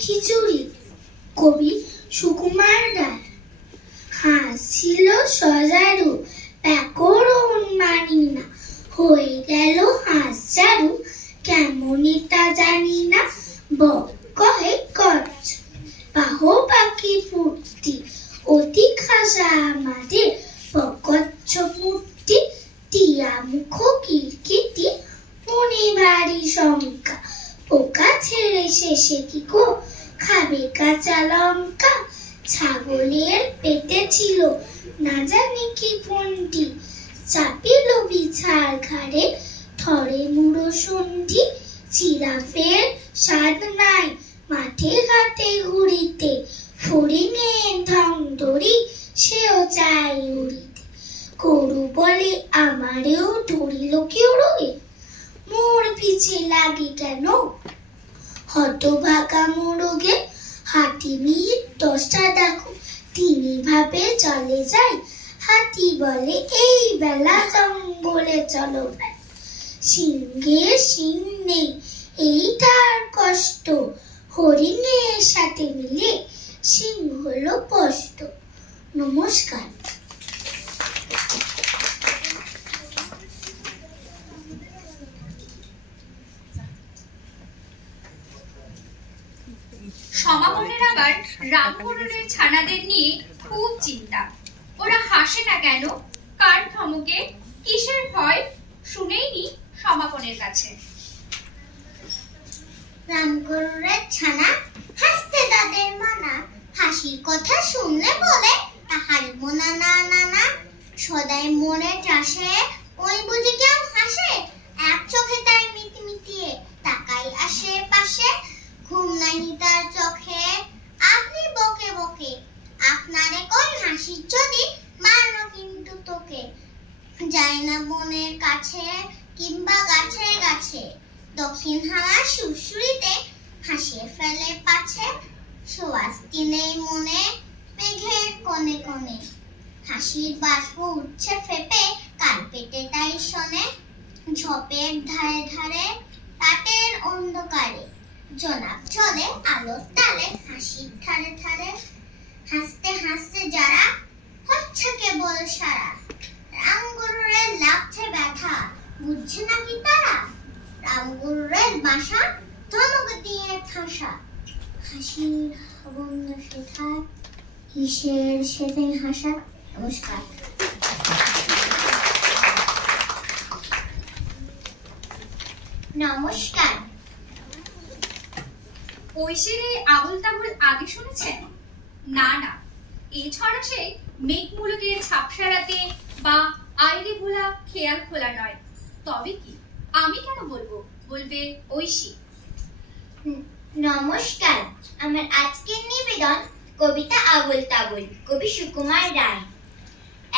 খিচুড়ি কবি সুকুমার রায়। হাসছিল সজারু ব্যাকরণ মানি না, হয়ে গেল হাসচারু কেমনই তা জানি না। বক কহে কচ্ছ বাহ পাখি ফুর্তি, অতি খাসা আমাদের বকচ্ছ মূর্তি। টিয়া মুখ কিরকিটি মনে ভারী শঙ্কা, পোকা ছেড়ে শেষে কি গো খাবে কাঁচা লঙ্কা। ছাগলের পেটে ছিল না জানি কি ফন্টি, চাপিল বিছার ঘাড়ে থরে মুড়ো সন্ধি। জিরাফের স্বাদ নাই মাঠে ঘাটে ঘুরিতে, ফড়িংয়ে ঢং ধরি সেও চাই উড়িতে। গরু বলে আমারেও ধরিল কেউ রোগে, মোর পিছে লাগে কেন হতভাগা মোরগে। হাতি মিট 10টা দেখো তিনি ভাবে চলে যায়, হাতি বলে এই বেলা জঙ্গলে চলো ভাই। সিংহের সিং নেই এই তার কষ্ট, হরিণের সাথে মিলে সিং হলো স্পষ্ট। নমস্কার। সমাপনের আবার রামপুরের ছানাদের নিয়ে খুব চিন্তা। ওরা হাসে না কেন, কার ধমকে, কিসের ভয়, শুনেই নি সমাপনের কাছে। রামগরুরের ছানা হাসতে তাদের মানা, হাসির কথা শুনলে বলে তাহার মোনা না না না। সদাই মনে চাষে ওই বুঝি কেউ হাসে, এক চোখে তাই মিটি মিটিয়ে তাকাই আশেপাশে। ঘুম নাহি তার চোখে আপনি বকে বকে, আপনারে কোন হাসির যদি মারলো কিন্তু তোকে। যায় না বনের কাছে কিংবা গাছে গাছে, দক্ষিণ হাওয়া সুরসুরিতে হাসিয়ে ফেলে পাছে। সোয়াস্তি নেই মনে মেঘের কোণে কোণে, হাসির বাষ্প উঠছে ফেপে কান পেটে তাই শোনে। ঝোপের ধারে ধারে রাতের অন্ধকারে, জোনাক চলে আলোর তালে হাসির ধারে ধারে। হাসতে হাসতে যারা হচ্ছে কেবল সারা, রামগরুরের লাগছে ব্যথা বুঝছে নাকি তারা। রামগরুরের বাসা ধমক দিয়ে ঠাসা, হাসির বন্ধ শেখা কিসের সেদিন হাসা। নমস্কার। নমস্কার। ঐশীর এই আবল তাবল আগে শুনেছেন? না না, এই ছড়া সে মেঘমূলকের ছাপসারাতে বা আইরে ভোলা খেয়াল খোলা নয়। তবে কি আমি কেন বলবো, বলবে ঐশী। নমস্কার। আমার আজকের নিবেদন কবিতা আবল তাবল, কবি সুকুমার রায়।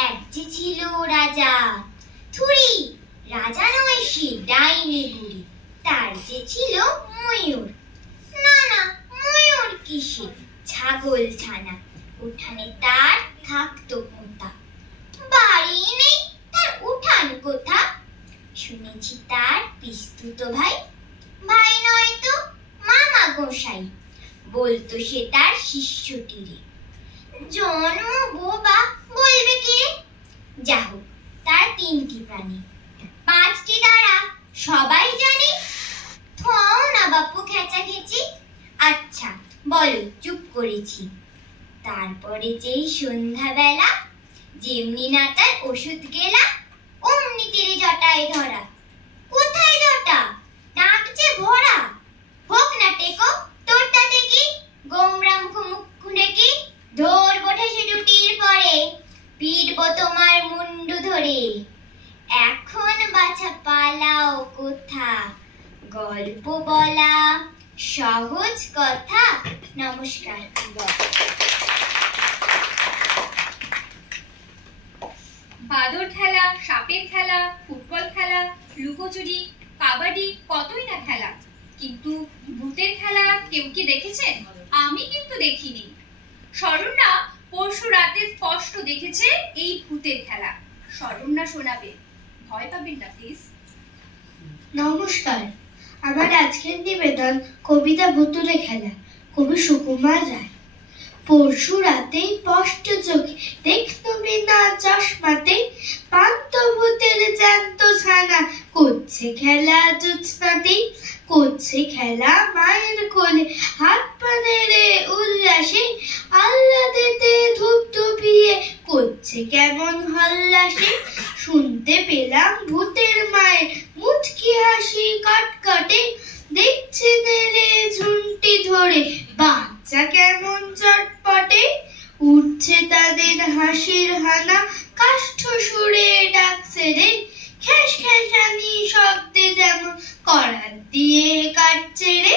এক যে ছিল রাজা থুরি, রাজা নয় সে ডাইনি বুড়ি, তার যে ছিল ময়ূর। না না, ময়ূর কিসে, ছাগল ছানা, উঠানে তার থাকতো পোঁতা। বাড়ি নেই তার উঠান কোথা, শুনেছি তার পিস্তুত ভাই, ভাই নয় তো মামা গোসাই, বলতো সে তার শিষ্যটিরে। জন্ম বোবা বলবে কে, যা হোক তার 3টি প্রাণী, 5টি দ্বারা সবাই জানে। থাও না বাপু খেচাখেচি, আচ্ছা বলো চুপ করেছি। তারপরে যেই সন্ধ্যাবেলা, যেমনি না তার ওষুধ গেলা, অমনি তীরে জটায় ধরা। কোথায় জটা, দাঁত যে ভরা, হোক না টেকো তোর তাতে কি, গোমরা মুখ মুখ খুলে কি, ধরবো ঠেসে দুটির পরে, পিটবো তোমার মুন্ডু ধরে। এখন বাছা পালাও কোথা, গল্প বলা সহজ কথা। নমস্কার। বাদর খেলা, সাপের খেলা, ফুটবল খেলা, লুকোচুরি, কাবাডি, কতই না খেলা, কিন্তু ভূতের খেলা কেউ কি দেখেছেন? আমি কিন্তু দেখিনি। শরণ্যা পরশু রাতে স্পষ্ট দেখেছে এই ভূতের খেলা। শরণ্যা শোনাবে, ভয় পাবেন না প্লিজ। নমস্কার। আমার আজকের নিবেদন কবিতা ভুতুড়ে খেলা, কবি সুকুমার রায়। পরশু রাতে স্পষ্ট চোখে দেখতো বিনা চশমাতে পান্থভূতের জ্যান্ত ছানা করছে খেলা জ্যোৎস্নাতে, করছে খেলা মায়ের কোলে হাত পা নেড়ে উল্লাসে, আহ্লাদেতে ধূপধুপিয়ে করছে কেমন হল্লাসে। শুনতে পেলাম ভূতের মায়ের মুচকি হাসি কটকটে, দেখছে নেড়ে ঝুন্টি ধরে বাচ্চা কেমন চটপটে। উঠছে তাদের হাসির হানা কাষ্ঠ সুরে ডাকছে রে, খ্যাস খ্যাসানি শব্দে যেমন করাত দিয়ে কাটছে রে।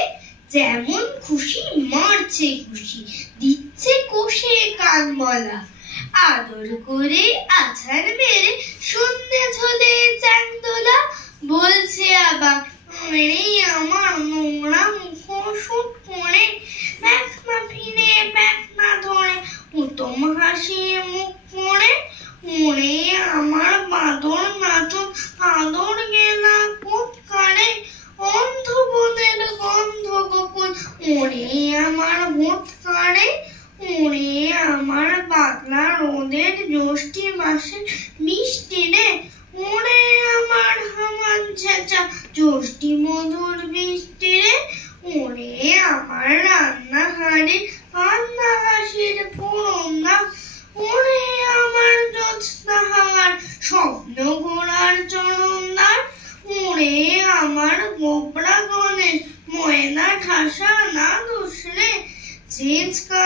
যেমন খুশি মারছে খুশি, দিচ্ছে কষে কানমলা, আদর করে আছাড় মেরে শূন্যে ঝোলে চ্যাংদোলা। বলছে আবার আমার নোংরা মুখ শুট করে, প্যাঁচনা ফিরে প্যাঁচনা ধরে উত্তম হাসি মুখ করে। ওরে আমার বাদর নাচন আদর গেলা ফুটকারে, অন্ধ বনের গন্ধ গোকুল ওরে আমার ভূতকারে। ওরে আমার পাতলা রোদের জ্যৈষ্ঠী মাসের মিষ্টি রে, ওরে আমার হামান ছেঁচা জ্যৈষ্ঠী মধুর বৃষ্টি রে। ওরে আমার রান্না হাড়ি কান্না হাসির পুরন্দা, ওরে আমার জ্যোৎস্না হাওয়ার স্বপ্ন ঘোড়ার চরণদার। ওরে আমার গোবরা গণেশ ময়না ঠাসা না দোষরে, চেঁচকা